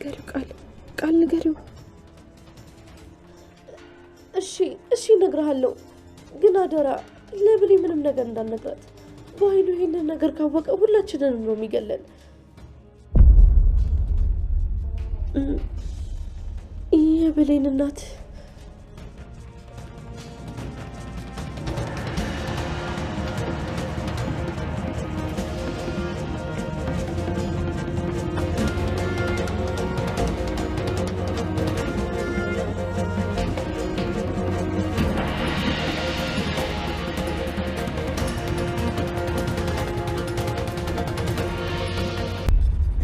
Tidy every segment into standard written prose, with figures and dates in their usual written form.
ንገሪው ቃል ንገሪው። እሺ እነግርሃለሁ፣ ግን አደራ ለብሌ ምንም ነገር እንዳልነግራት። በኃይሉ ይሄንን ነገር ካወቀ ሁላችንንም ነው የሚገለን። የብሌን እናት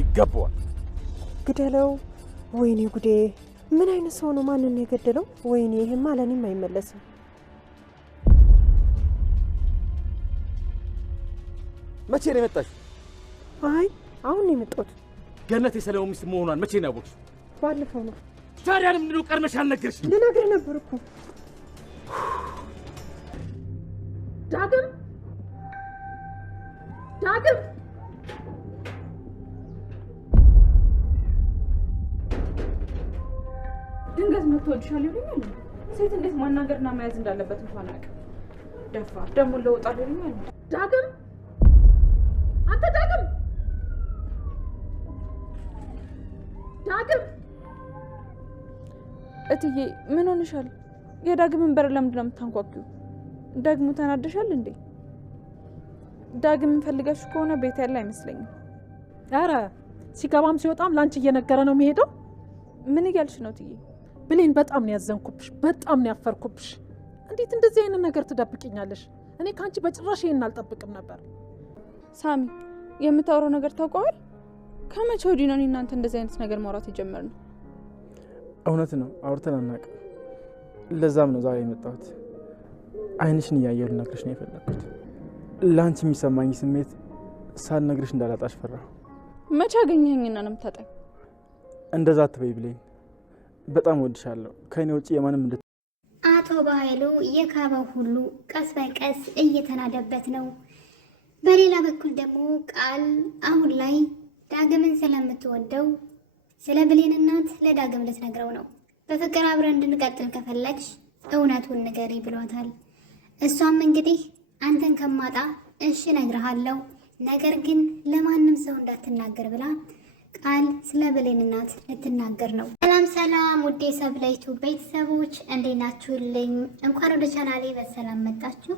ይገባዋል። ግደለው። ወይኔ ጉዴ! ምን አይነት ሰው ነው ማንን የገደለው? ወይኔ ይሄማ ለኔም አይመለስም። መቼ ነው የመጣሽ? አይ አሁን ነው የመጣሁት። ገነት የሰለሞን ሚስት መሆኗን መቼ ነው ያወቅሽው? ባለፈው ነው። ታዲያ ምንድነው ቀድመሽ አልነገርሽኝ? ልነግርህ ነበር እኮ። ዳግም ድንገት መጥቶልሻል ይሉኛል። ሴት እንዴት ማናገርና መያዝ እንዳለበት እንኳን አያውቅም። ደፋር ደግሞ ለውጣል ይሉኛል። ዳግም አንተ ዳግም እትዬ ምን ሆነሻል? የዳግምን በር ለምንድን ነው የምታንኳኩው? ደግሞ ተናደሻል እንዴ? ዳግም ፈልገሽ ከሆነ ቤት ያለ አይመስለኝም። ኧረ ሲገባም ሲወጣም ላንቺ እየነገረ ነው የሚሄደው። ምን እያልሽ ነው እትዬ? ብሌን በጣም ነው ያዘንኩብሽ፣ በጣም ነው ያፈርኩብሽ። እንዴት እንደዚህ አይነት ነገር ትደብቅኛለሽ? እኔ ካንቺ በጭራሽ ይሄን አልጠብቅም ነበር። ሳሚ የምታወራው ነገር ታውቀዋል? ከመቼ ወዲህ ነው እናንተ እንደዚህ አይነት ነገር ማውራት የጀመርነው? እውነት ነው አውርተን አናውቅም። ለዛም ነው ዛሬ የመጣሁት። አይንሽን እያየሁ ልነግርሽ ነው የፈለኩት። ለአንቺ የሚሰማኝ ስሜት ሳልነግርሽ እንዳላጣሽ ፈራሁ። መቼ አገኘኸኝና ነው የምታጣኝ? እንደዛ አትበይ ብሌን፣ በጣም ወድሻለሁ። ከእኔ ውጭ የማንም አቶ በኃይሉ የካበው ሁሉ ቀስ በቀስ እየተናደበት ነው። በሌላ በኩል ደግሞ ቃል አሁን ላይ ዳግምን ስለምትወደው ስለ ብሌን እናት ለዳግም ልትነግረው ነው። በፍቅር አብረን እንድንቀጥል ከፈለግሽ እውነቱን ንገሪ ብሏታል። እሷም እንግዲህ አንተን ከማጣ እሺ እነግርሃለሁ፣ ነገር ግን ለማንም ሰው እንዳትናገር ብላ ቃል ስለ ብሌን እናት ልትናገር ነው። ሰላም ውዴ ሰብለይቱ ቤተሰቦች እንዴት ናችሁልኝ? እንኳን ወደ ቻናሌ በሰላም መጣችሁ።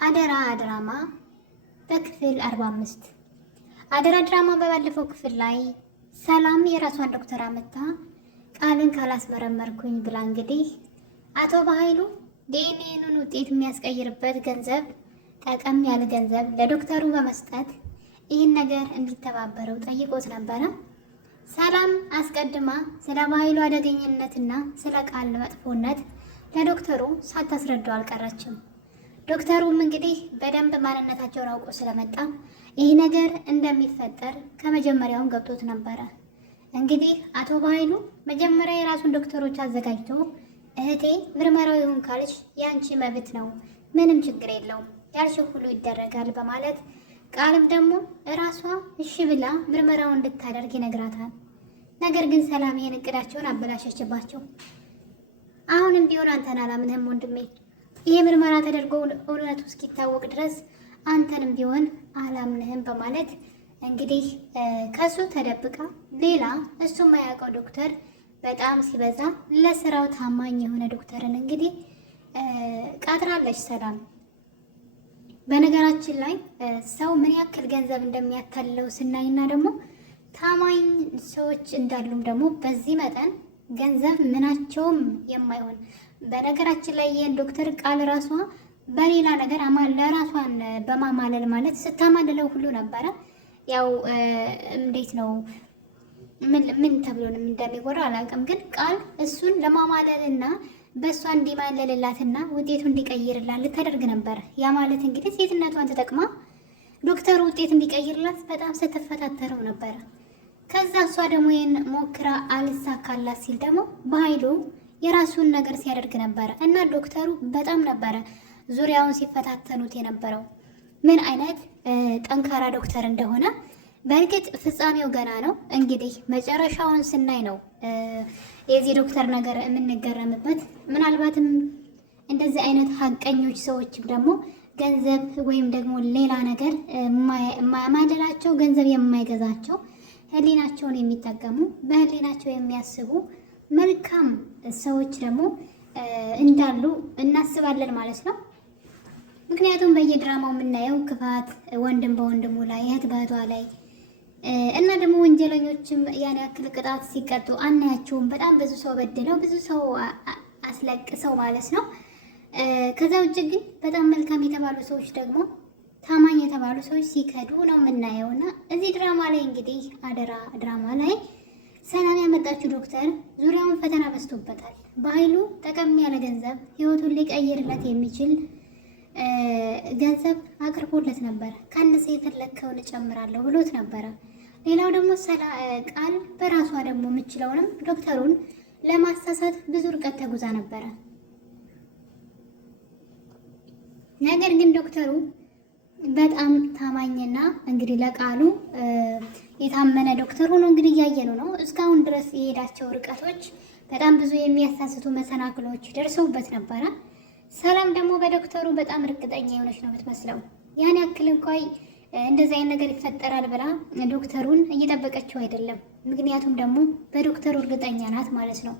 አደራ ድራማ በክፍል 45 አደራ ድራማ በባለፈው ክፍል ላይ ሰላም የራሷን ዶክተር አመታ ቃልን ካላስመረመርኩኝ ብላ እንግዲህ አቶ በኃይሉ ዲኤንኤን ውጤት የሚያስቀይርበት ገንዘብ ጠቀም ያለ ገንዘብ ለዶክተሩ በመስጠት ይህን ነገር እንዲተባበረው ጠይቆት ነበረ። ሰላም አስቀድማ ስለ በኃይሉ አደገኝነትና ስለ ቃል መጥፎነት ለዶክተሩ ሳታስረዳው አልቀረችም። ዶክተሩም እንግዲህ በደንብ ማንነታቸውን አውቆ ስለመጣ ይህ ነገር እንደሚፈጠር ከመጀመሪያውም ገብቶት ነበረ። እንግዲህ አቶ በኃይሉ መጀመሪያ የራሱን ዶክተሮች አዘጋጅቶ እህቴ ምርመራው ይሁን ካልሽ ያንቺ መብት ነው፣ ምንም ችግር የለውም፣ ያልሽው ሁሉ ይደረጋል በማለት ቃልም ደግሞ እራሷ እሺ ብላ ምርመራውን እንድታደርግ ይነግራታል። ነገር ግን ሰላም ይሄን እቅዳቸውን አበላሸችባቸው። አሁንም ቢሆን አንተን አላምንህም ወንድሜ፣ ይሄ ምርመራ ተደርጎ እውነቱ እስኪታወቅ ድረስ አንተንም ቢሆን አላምንህም በማለት እንግዲህ ከሱ ተደብቃ ሌላ እሱ የማያውቀው ዶክተር በጣም ሲበዛ ለስራው ታማኝ የሆነ ዶክተርን እንግዲህ ቀጥራለች ሰላም። በነገራችን ላይ ሰው ምን ያክል ገንዘብ እንደሚያታልለው ስናይና ደግሞ ታማኝ ሰዎች እንዳሉም ደግሞ በዚህ መጠን ገንዘብ ምናቸውም የማይሆን በነገራችን ላይ ይህን ዶክተር ቃል ራሷ በሌላ ነገር ለራሷን በማማለል ማለት ስታማልለው ሁሉ ነበረ። ያው እንዴት ነው ምን ተብሎ እንደሚወራ አላውቅም፣ ግን ቃል እሱን ለማማለልና በእሷ እንዲማለልላትና ውጤቱ እንዲቀይርላት ልታደርግ ነበር። ያ ማለት እንግዲህ ሴትነቷን ተጠቅማ ዶክተሩ ውጤት እንዲቀይርላት በጣም ስትፈታተረው ነበረ። ከዛ እሷ ደግሞ ይህን ሞክራ አልሳካላት ሲል ደግሞ በኃይሉ የራሱን ነገር ሲያደርግ ነበረ እና ዶክተሩ በጣም ነበረ ዙሪያውን ሲፈታተኑት የነበረው ምን አይነት ጠንካራ ዶክተር እንደሆነ በእርግጥ ፍጻሜው ገና ነው። እንግዲህ መጨረሻውን ስናይ ነው የዚህ ዶክተር ነገር የምንገረምበት። ምናልባትም እንደዚህ አይነት ሀቀኞች ሰዎችም ደግሞ ገንዘብ ወይም ደግሞ ሌላ ነገር ማደላቸው ገንዘብ የማይገዛቸው ህሊናቸውን የሚጠቀሙ በህሊናቸው የሚያስቡ መልካም ሰዎች ደግሞ እንዳሉ እናስባለን ማለት ነው። ምክንያቱም በየድራማው የምናየው ክፋት ወንድም በወንድሙ ላይ፣ እህት በእህቷ ላይ እና ደግሞ ወንጀለኞችም ያን ያክል ቅጣት ሲቀጡ አናያቸውም። በጣም ብዙ ሰው በድለው ብዙ ሰው አስለቅሰው ማለት ነው። ከዛ ውጭ ግን በጣም መልካም የተባሉ ሰዎች ደግሞ ታማኝ የተባሉ ሰዎች ሲከዱ ነው የምናየው። እና እዚህ ድራማ ላይ እንግዲህ አደራ ድራማ ላይ ሰላም ያመጣችው ዶክተር ዙሪያውን ፈተና በዝቶበታል። በኃይሉ ጠቀም ያለ ገንዘብ ህይወቱን ሊቀይርለት የሚችል ገንዘብ አቅርቦለት ነበረ። ካነሰ የፈለግከውን እጨምራለሁ ብሎት ነበረ። ሌላው ደግሞ ቃል በራሷ ደግሞ የምችለውንም ዶክተሩን ለማሳሳት ብዙ ርቀት ተጉዛ ነበረ። ነገር ግን ዶክተሩ በጣም ታማኝና እንግዲህ ለቃሉ የታመነ ዶክተር ሆኖ እንግዲህ እያየኑ ነው። እስካሁን ድረስ የሄዳቸው ርቀቶች በጣም ብዙ የሚያሳስቱ መሰናክሎች ደርሰውበት ነበረ። ሰላም ደግሞ በዶክተሩ በጣም እርግጠኛ የሆነች ነው የምትመስለው። ያን ያክል እንኳን እንደዚህ አይነት ነገር ይፈጠራል ብላ ዶክተሩን እየጠበቀችው አይደለም። ምክንያቱም ደግሞ በዶክተሩ እርግጠኛ ናት ማለት ነው።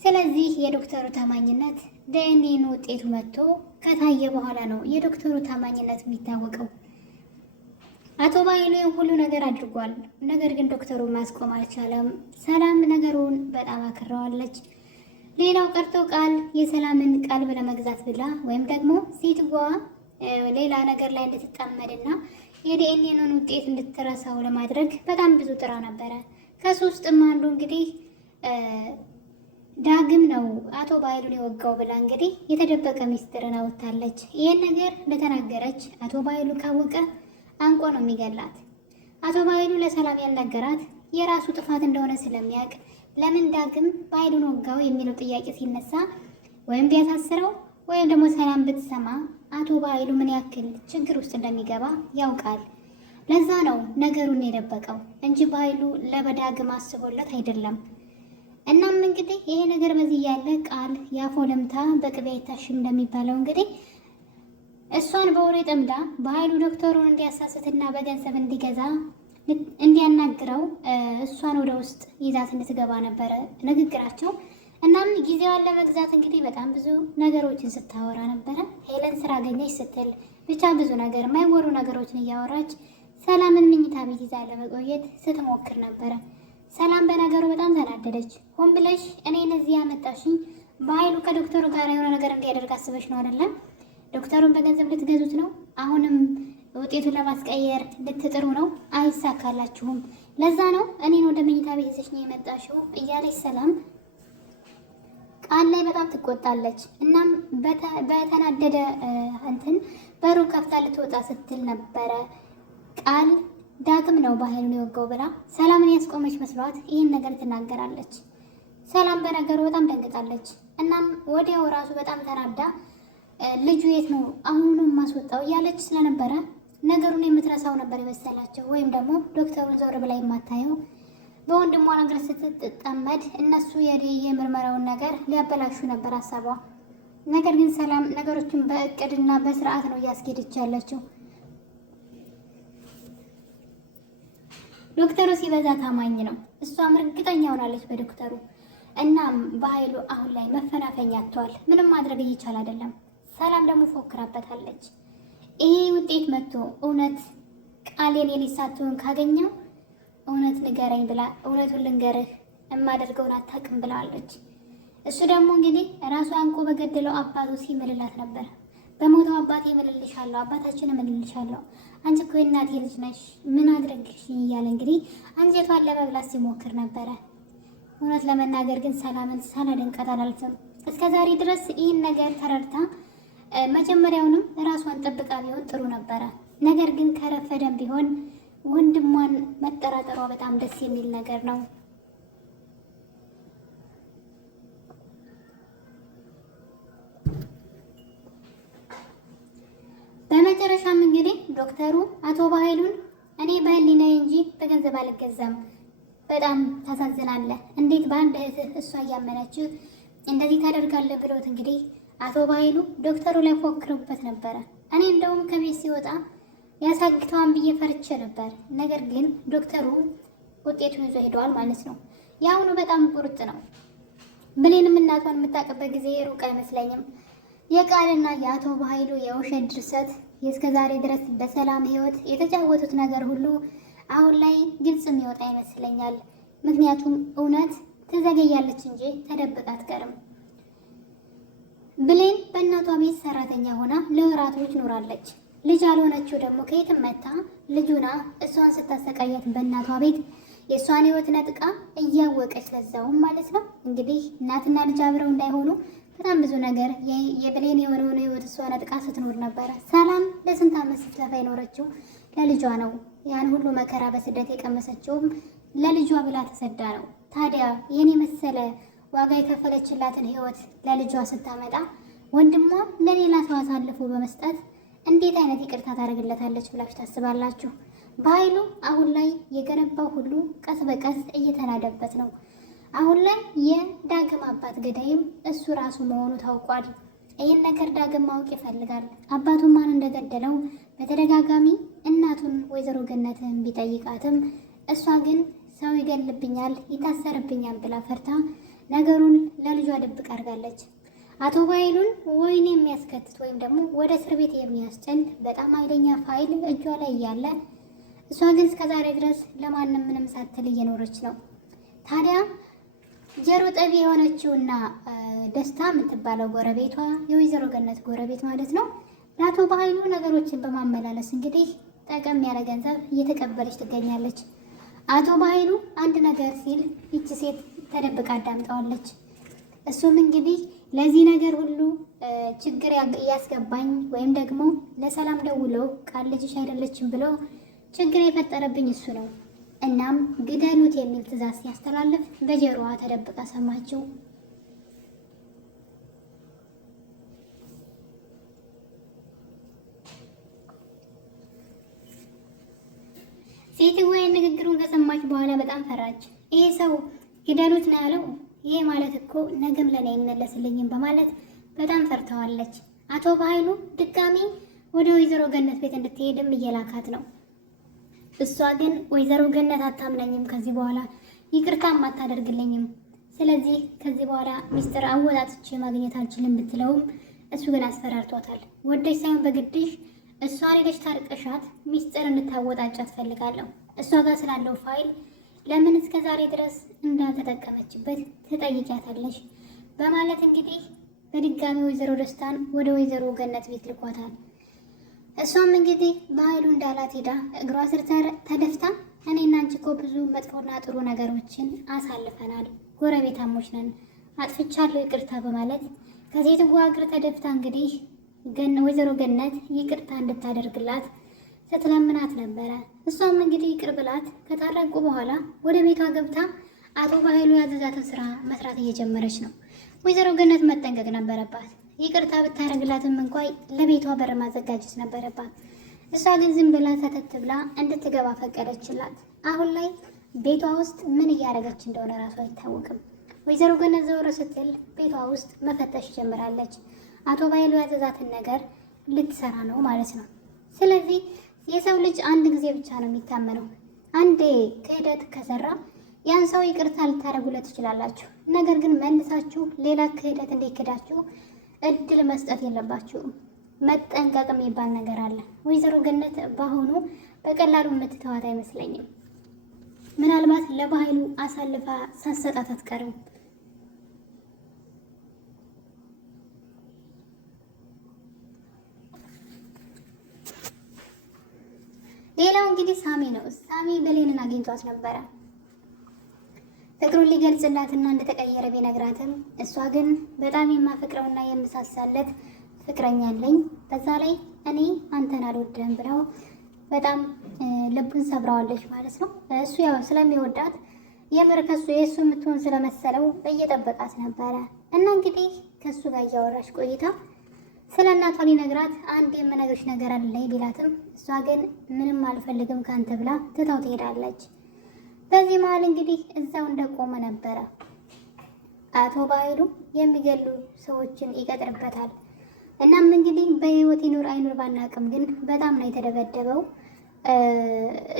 ስለዚህ የዶክተሩ ታማኝነት ዲኤንኤ ውጤቱ መጥቶ ከታየ በኋላ ነው የዶክተሩ ታማኝነት የሚታወቀው። አቶ ባይሉ ሁሉ ነገር አድርጓል። ነገር ግን ዶክተሩ ማስቆም አልቻለም። ሰላም ነገሩን በጣም አክረዋለች። ሌላው ቀርቶ ቃል የሰላምን ቀልብ ለመግዛት ብላ ወይም ደግሞ ሴትዋ ሌላ ነገር ላይ እንድትጠመድና የዲኤንኤን ውጤት እንድትረሳው ለማድረግ በጣም ብዙ ጥራ ነበረ። ከሶስትም አንዱ እንግዲህ ዳግም ነው አቶ ባይሉን የወጋው ብላ እንግዲህ የተደበቀ ሚስጥርን አውጥታለች። ይህን ነገር እንደተናገረች አቶ ባይሉ ካወቀ አንቆ ነው የሚገላት። አቶ ባይሉ ለሰላም ያልነገራት የራሱ ጥፋት እንደሆነ ስለሚያውቅ ለምን ዳግም ባይሉን ወጋው የሚለው ጥያቄ ሲነሳ ወይም ቢያሳስረው ወይም ደግሞ ሰላም ብትሰማ አቶ ባይሉ ምን ያክል ችግር ውስጥ እንደሚገባ ያውቃል። ለዛ ነው ነገሩን የደበቀው እንጂ ባይሉ ለበዳግም አስቦለት አይደለም። እናም እንግዲህ ይሄ ነገር በዚህ ያለ ቃል ያፎ ለምታ በቅቤ አይታሽም እንደሚባለው እንግዲህ እሷን በወሬ ጠምዳ በኃይሉ ዶክተሩን እንዲያሳስትና በገንዘብ እንዲገዛ እንዲያናግረው እሷን ወደ ውስጥ ይዛት እንድትገባ ነበረ ንግግራቸው። እናም ጊዜዋን ለመግዛት እንግዲህ በጣም ብዙ ነገሮችን ስታወራ ነበረ። ሄለን ስራ አገኘች ስትል ብቻ ብዙ ነገር የማይወሩ ነገሮችን እያወራች ሰላምን መኝታ ቤት ይዛ ለመቆየት ስትሞክር ነበረ። ሰላም በነገሩ በጣም ተናደደች። ሆን ብለሽ እኔን እዚህ ያመጣሽኝ በኃይሉ ከዶክተሩ ጋር የሆነ ነገር እንዲያደርግ አስበሽ ነው አይደለም? ዶክተሩን በገንዘብ ልትገዙት ነው? አሁንም ውጤቱን ለማስቀየር ልትጥሩ ነው? አይሳካላችሁም። ለዛ ነው እኔን ወደ መኝታ ቤት ይዘሽኝ የመጣሽው እያለች ሰላም ቃል ላይ በጣም ትቆጣለች። እናም በተናደደ እንትን በሩ ከፍታ ልትወጣ ስትል ነበረ ቃል ዳግም ነው በኃይሉን የወጋው ብላ ሰላምን ያስቆመች መስሏት ይህን ነገር ትናገራለች። ሰላም በነገሩ በጣም ደንግጣለች። እናም ወዲያው ራሱ በጣም ተናዳ ልጁ የት ነው አሁኑ ማስወጣው እያለች ስለነበረ ነገሩን የምትረሳው ነበር የመሰላቸው። ወይም ደግሞ ዶክተሩን ዞር ብላ የማታየው በወንድሟ ነገር ስትጠመድ እነሱ የምርመራውን ነገር ሊያበላሹ ነበር ሀሳቧ። ነገር ግን ሰላም ነገሮችን በእቅድና በስርዓት ነው እያስኬደች ያለችው። ዶክተሩ ሲበዛ ታማኝ ነው። እሷም እርግጠኛ ሆናለች በዶክተሩ። እናም በኃይሉ አሁን ላይ መፈናፈኛ አጥቷል። ምንም ማድረግ እየቻለ አይደለም። ሰላም ደግሞ ፎክራበታለች። ይሄ ውጤት መጥቶ እውነት ቃሌን የሊሳትውን ካገኘው እውነት ንገረኝ ብላ እውነቱን ልንገርህ የማደርገውን አታውቅም ብላለች። እሱ ደግሞ እንግዲህ ራሱ አንቆ በገደለው አባቱ ሲምልላት ነበር። በሞተው አባቴ እምልልሻለሁ፣ አባታችን እምልልሻለሁ፣ አንቺ እኮ የእናቴ ልጅ ነሽ፣ ምን አድርግሽ እያለ እንግዲህ አንጀቷን ለመብላት ሲሞክር ነበረ። እውነት ለመናገር ግን ሰላምን ሳላደንቃት አላልፍም። እስከ ዛሬ ድረስ ይህን ነገር ተረድታ መጀመሪያውንም ራሷን ጠብቃ ቢሆን ጥሩ ነበረ። ነገር ግን ከረፈደም ቢሆን ወንድሟን መጠራጠሯ በጣም ደስ የሚል ነገር ነው። በመጨረሻም እንግዲህ ዶክተሩ አቶ በኃይሉን እኔ በህሊናዬ እንጂ በገንዘብ አልገዛም። በጣም ታሳዝናለህ። እንዴት በአንድ እህትህ እሷ እያመነችህ እንደዚህ ታደርጋለህ? ብሎት እንግዲህ አቶ በኃይሉ ዶክተሩ ላይ ፎክረውበት ነበረ። እኔ እንደውም ከቤት ሲወጣ ያሳግተዋን ብዬ ፈርቼ ነበር። ነገር ግን ዶክተሩ ውጤቱን ይዞ ሄደዋል ማለት ነው። የአሁኑ በጣም ቁርጥ ነው። ብሌንም እናቷን የምታውቅበት ጊዜ ሩቅ አይመስለኝም። የቃልና የአቶ በኃይሉ የውሸት ድርሰት የእስከ ዛሬ ድረስ በሰላም ህይወት የተጫወቱት ነገር ሁሉ አሁን ላይ ግልጽ የሚወጣ ይመስለኛል። ምክንያቱም እውነት ትዘገያለች እንጂ ተደብቃ አትቀርም። ብሌን በእናቷ ቤት ሰራተኛ ሆና ለወራቶች ኖራለች። ልጅ አልሆነችው ደግሞ ከየትም መታ ልጁና እሷን ስታሰቃያት በእናቷ ቤት የእሷን ህይወት ነጥቃ እያወቀች ለዛውም ማለት ነው። እንግዲህ እናትና ልጅ አብረው እንዳይሆኑ በጣም ብዙ ነገር የብሌን የሆነውን ህይወት እሷ ነጥቃ ስትኖር ነበረ። ሰላም ለስንት ዓመት ስትለፋ የኖረችው ለልጇ ነው። ያን ሁሉ መከራ በስደት የቀመሰችውም ለልጇ ብላ ተሰዳ ነው። ታዲያ የኔ መሰለ ዋጋ የከፈለችላትን ህይወት ለልጇ ስታመጣ ወንድሟ ለሌላ ሰው አሳልፎ በመስጠት እንዴት አይነት ይቅርታ ታደርግለታለች ብላችሁ ታስባላችሁ? በኃይሉ አሁን ላይ የገነባው ሁሉ ቀስ በቀስ እየተናደበት ነው። አሁን ላይ የዳግም አባት ገዳይም እሱ ራሱ መሆኑ ታውቋል። ይህን ነገር ዳግም ማወቅ ይፈልጋል። አባቱን ማን እንደገደለው በተደጋጋሚ እናቱን ወይዘሮ ገነትን ቢጠይቃትም እሷ ግን ሰው ይገልብኛል፣ ይታሰርብኛል ብላ ፈርታ ነገሩን ለልጇ ድብቅ አድርጋለች። አቶ በኃይሉን ወይን የሚያስከትት ወይም ደግሞ ወደ እስር ቤት የሚያስጭን በጣም ኃይለኛ ፋይል እጇ ላይ እያለ እሷ ግን እስከዛሬ ድረስ ለማንም ምንም ሳትል እየኖረች ነው። ታዲያ ጀሮ ጠቢ የሆነችውና ደስታ የምትባለው ጎረቤቷ የወይዘሮ ገነት ጎረቤት ማለት ነው ለአቶ በኃይሉ ነገሮችን በማመላለስ እንግዲህ ጠቀም ያለ ገንዘብ እየተቀበለች ትገኛለች። አቶ በኃይሉ አንድ ነገር ሲል ይቺ ሴት ተደብቃ አዳምጠዋለች። እሱም እንግዲህ ለዚህ ነገር ሁሉ ችግር እያስገባኝ ወይም ደግሞ ለሰላም ደውለው ቃል ልጅሽ አይደለችም ብሎ ችግር የፈጠረብኝ እሱ ነው። እናም ግደሉት የሚል ትዕዛዝ ሲያስተላልፍ በጀሮዋ ተደብቃ ሰማችው። ሴትዋ ንግግሩን ከሰማች በኋላ በጣም ፈራች። ይሄ ሰው ግደሉት ነው ያለው፣ ይሄ ማለት እኮ ነገም ለኔ አይመለስልኝም በማለት በጣም ፈርተዋለች። አቶ በኃይሉ ድጋሚ ወደ ወይዘሮ ገነት ቤት እንድትሄድም እየላካት ነው። እሷ ግን ወይዘሮ ገነት አታምነኝም፣ ከዚህ በኋላ ይቅርታም አታደርግልኝም፣ ስለዚህ ከዚህ በኋላ ሚስጥር አወጣጥቼ ማግኘት አልችልም ብትለውም እሱ ግን አስፈራርቷታል። ወደሽ ሳይሆን በግድሽ እሷን ሄደሽ ታርቀሻት ሚስጥር እንድታወጣጫት ፈልጋለሁ። እሷ ጋር ስላለው ፋይል ለምን እስከ ዛሬ ድረስ እንዳልተጠቀመችበት ትጠይቂያታለሽ በማለት እንግዲህ በድጋሚ ወይዘሮ ደስታን ወደ ወይዘሮ ገነት ቤት ልኳታል። እሷም እንግዲህ በኃይሉ እንዳላት ሄዳ እግሯ ስር ተደፍታ እኔና አንቺ እኮ ብዙ መጥፎና ጥሩ ነገሮችን አሳልፈናል፣ ጎረቤታሞች ነን፣ አጥፍቻለሁ ይቅርታ በማለት ከሴትዋ እግር ተደፍታ እንግዲህ ወይዘሮ ገነት ይቅርታ እንድታደርግላት ስትለምናት ነበረ። እሷም እንግዲህ ይቅር ብላት ከታረቁ በኋላ ወደ ቤቷ ገብታ አቶ በኃይሉ ያዘዛትን ስራ መስራት እየጀመረች ነው። ወይዘሮ ገነት መጠንቀቅ ነበረባት። ይቅርታ ብታደርግላትም እንኳን ለቤቷ በር ማዘጋጀት ነበረባት። እሷ ግን ዝም ብላ ሰተት ብላ እንድትገባ ፈቀደችላት። አሁን ላይ ቤቷ ውስጥ ምን እያደረገች እንደሆነ ራሱ አይታወቅም። ወይዘሮ ገነት ዘወር ስትል ቤቷ ውስጥ መፈተሽ ጀምራለች። አቶ በኃይሉ ያዘዛትን ነገር ልትሰራ ነው ማለት ነው። ስለዚህ የሰው ልጅ አንድ ጊዜ ብቻ ነው የሚታመነው። አንዴ ክህደት ከሰራ ያን ሰው ይቅርታ ልታደርጉለት ትችላላችሁ። ነገር ግን መልሳችሁ ሌላ ክህደት እንዲክዳችሁ እድል መስጠት የለባችሁም። መጠንቀቅ የሚባል ነገር አለ። ወይዘሮ ገነት በአሁኑ በቀላሉ የምትተዋት አይመስለኝም። ምናልባት ለበኃይሉ አሳልፋ ሳሰጣት አትቀርም። ሌላው እንግዲህ ሳሚ ነው። ሳሚ ብሌንን አግኝቷት ነበረ። ፍቅሩን ሊገልጽላትና እንደተቀየረ ቢነግራትም እሷ ግን በጣም የማፈቅረውና የምሳሳለት ፍቅረኛ አለኝ፣ በዛ ላይ እኔ አንተን አልወድህም ብለው በጣም ልቡን ሰብረዋለች ማለት ነው። እሱ ያው ስለሚወዳት የምር ከሱ የእሱ የምትሆን ስለመሰለው እየጠበቃት ነበረ እና እንግዲህ ከሱ ጋር እያወራች ቆይታ ስለ እናቷ ሊነግራት አንድ የምነግርሽ ነገር አለ ቢላትም እሷ ግን ምንም አልፈልግም ካንተ ብላ ትታው ትሄዳለች። በዚህ መሀል እንግዲህ እዛው እንደቆመ ነበረ። አቶ በኃይሉ የሚገሉ ሰዎችን ይቀጥርበታል። እናም እንግዲህ በህይወት ይኑር አይኑር ባናቅም ግን በጣም ነው የተደበደበው።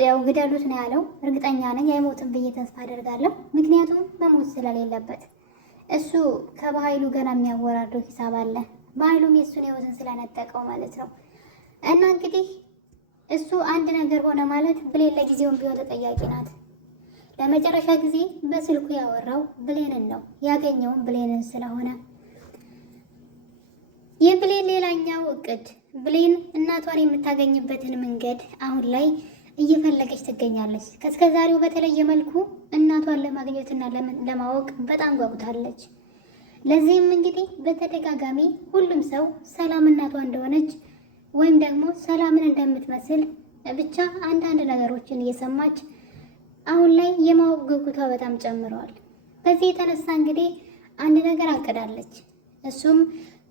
ያው ግደሉት ነው ያለው። እርግጠኛ ነኝ አይሞትም ብዬ ተስፋ አደርጋለሁ። ምክንያቱም መሞት ስለሌለበት እሱ ከበኃይሉ ገና የሚያወራደው ሂሳብ አለ። በኃይሉም የእሱን ህይወትን ስለነጠቀው ማለት ነው። እና እንግዲህ እሱ አንድ ነገር ሆነ ማለት ብሌን ለጊዜውም ቢሆን ተጠያቂ ናት። ለመጨረሻ ጊዜ በስልኩ ያወራው ብሌንን ነው ያገኘውም ብሌንን ስለሆነ የብሌን ሌላኛው እቅድ ብሌን እናቷን የምታገኝበትን መንገድ አሁን ላይ እየፈለገች ትገኛለች። ከእስከዛሬው በተለየ መልኩ እናቷን ለማግኘትና ለማወቅ በጣም ጓጉታለች። ለዚህም እንግዲህ በተደጋጋሚ ሁሉም ሰው ሰላም እናቷ እንደሆነች ወይም ደግሞ ሰላምን እንደምትመስል ብቻ አንዳንድ ነገሮችን እየሰማች አሁን ላይ የማወቅ ጉጉቷ በጣም ጨምረዋል። በዚህ የተነሳ እንግዲህ አንድ ነገር አቅዳለች። እሱም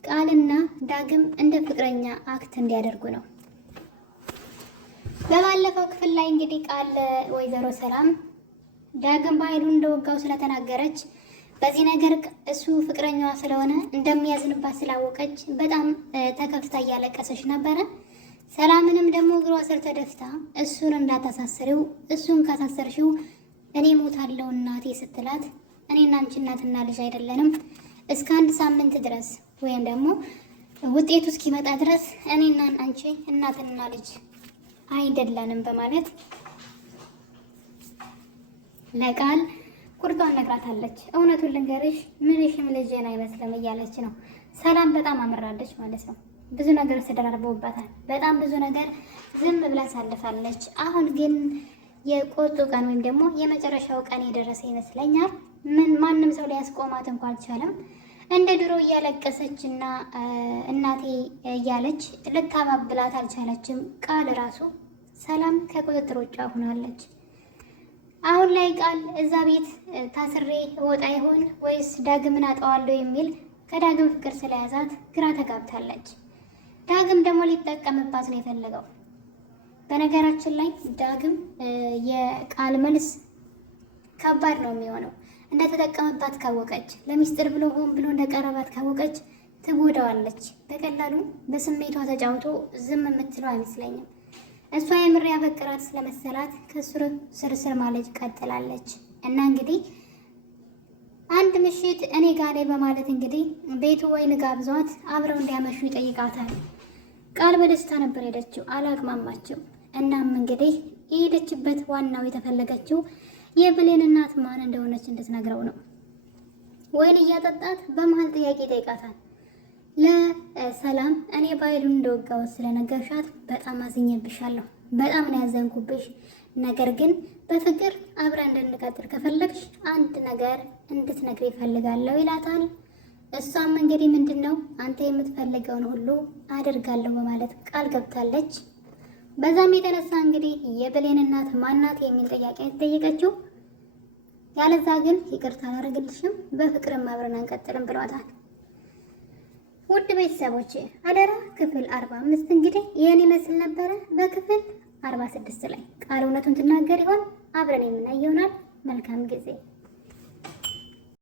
ቃልና ዳግም እንደ ፍቅረኛ አክት እንዲያደርጉ ነው። በባለፈው ክፍል ላይ እንግዲህ ቃል ወይዘሮ ሰላም ዳግም በኃይሉን እንደወጋው ስለተናገረች በዚህ ነገር እሱ ፍቅረኛዋ ስለሆነ እንደሚያዝንባት ስላወቀች በጣም ተከፍታ እያለቀሰች ነበረ። ሰላምንም ደግሞ እግሯ ስር ተደፍታ እሱን እንዳታሳስሪው፣ እሱን ካሳሰርሽው እኔ ሞታለሁ እናቴ ስትላት እኔና አንቺ እናትና ልጅ አይደለንም እስከ 1 ሳምንት ድረስ ወይም ደግሞ ውጤቱ እስኪመጣ ድረስ እኔና አንቺ እናትና ልጅ አይደለንም በማለት ለቃል ቁርጧን ነግራታለች። እውነቱን ልንገርሽ ምንሽም ልጅን አይመስልም እያለች ነው። ሰላም በጣም አመራለች ማለት ነው። ብዙ ነገር ተደራርበውባታል። በጣም ብዙ ነገር ዝም ብላ ሳልፋለች። አሁን ግን የቆጡ ቀን ወይም ደግሞ የመጨረሻው ቀን የደረሰ ይመስለኛል። ማንም ሰው ሊያስቆማት እንኳን አልቻለም። እንደ ድሮ እያለቀሰች እና እናቴ እያለች ልታባብላት አልቻለችም። ቃል ራሱ ሰላም ከቁጥጥር ውጭ ሆናለች። አሁን ላይ ቃል እዛ ቤት ታስሬ ወጣ ይሆን ወይስ ዳግምን አጠዋለሁ የሚል ከዳግም ፍቅር ስለያዛት ግራ ተጋብታለች። ዳግም ደግሞ ሊጠቀምባት ነው የፈለገው። በነገራችን ላይ ዳግም የቃል መልስ ከባድ ነው የሚሆነው። እንደተጠቀመባት ካወቀች፣ ለሚስጥር ብሎ ሆን ብሎ እንደቀረባት ካወቀች ትጎዳዋለች። በቀላሉ በስሜቷ ተጫውቶ ዝም የምትለው አይመስለኝም። እሷ የምር ያፈቅራት ስለመሰላት ከስር ስርስር ማለት ቀጥላለች። እና እንግዲህ አንድ ምሽት እኔ ጋር ላይ በማለት እንግዲህ ቤቱ ወይን ጋብዟት አብረው እንዲያመሹ ይጠይቃታል። ቃል በደስታ ነበር ሄደችው፣ አላቅማማችው። እናም እንግዲህ የሄደችበት ዋናው የተፈለገችው የብሌን እናት ማን እንደሆነች እንድትነግረው ነው። ወይን እያጠጣት በመሀል ጥያቄ ይጠይቃታል። ለሰላም እኔ በኃይሉን እንደወጋው ስለነገርሻት በጣም አዝኜብሻለሁ፣ በጣም ነው ያዘንኩብሽ። ነገር ግን በፍቅር አብረን እንድንቀጥል ከፈለግሽ አንድ ነገር እንድትነግሪ ይፈልጋለሁ ይላታል። እሷም እንግዲህ ምንድነው አንተ የምትፈልገውን ሁሉ አድርጋለሁ በማለት ቃል ገብታለች። በዛም የተነሳ እንግዲህ የብሌን እናት ማናት የሚል ጥያቄ የተጠየቀችው፣ ያለዛ ግን ይቅርታ አላደርግልሽም በፍቅርም አብረን አንቀጥልም ብሏታል። ውድ ቤተሰቦች አደራ ክፍል 45 እንግዲህ ይህን ይመስል ነበረ። በክፍል 46 ላይ ቃል እውነቱን ትናገር ይሆን? አብረን የምናየው ይሆናል። መልካም ጊዜ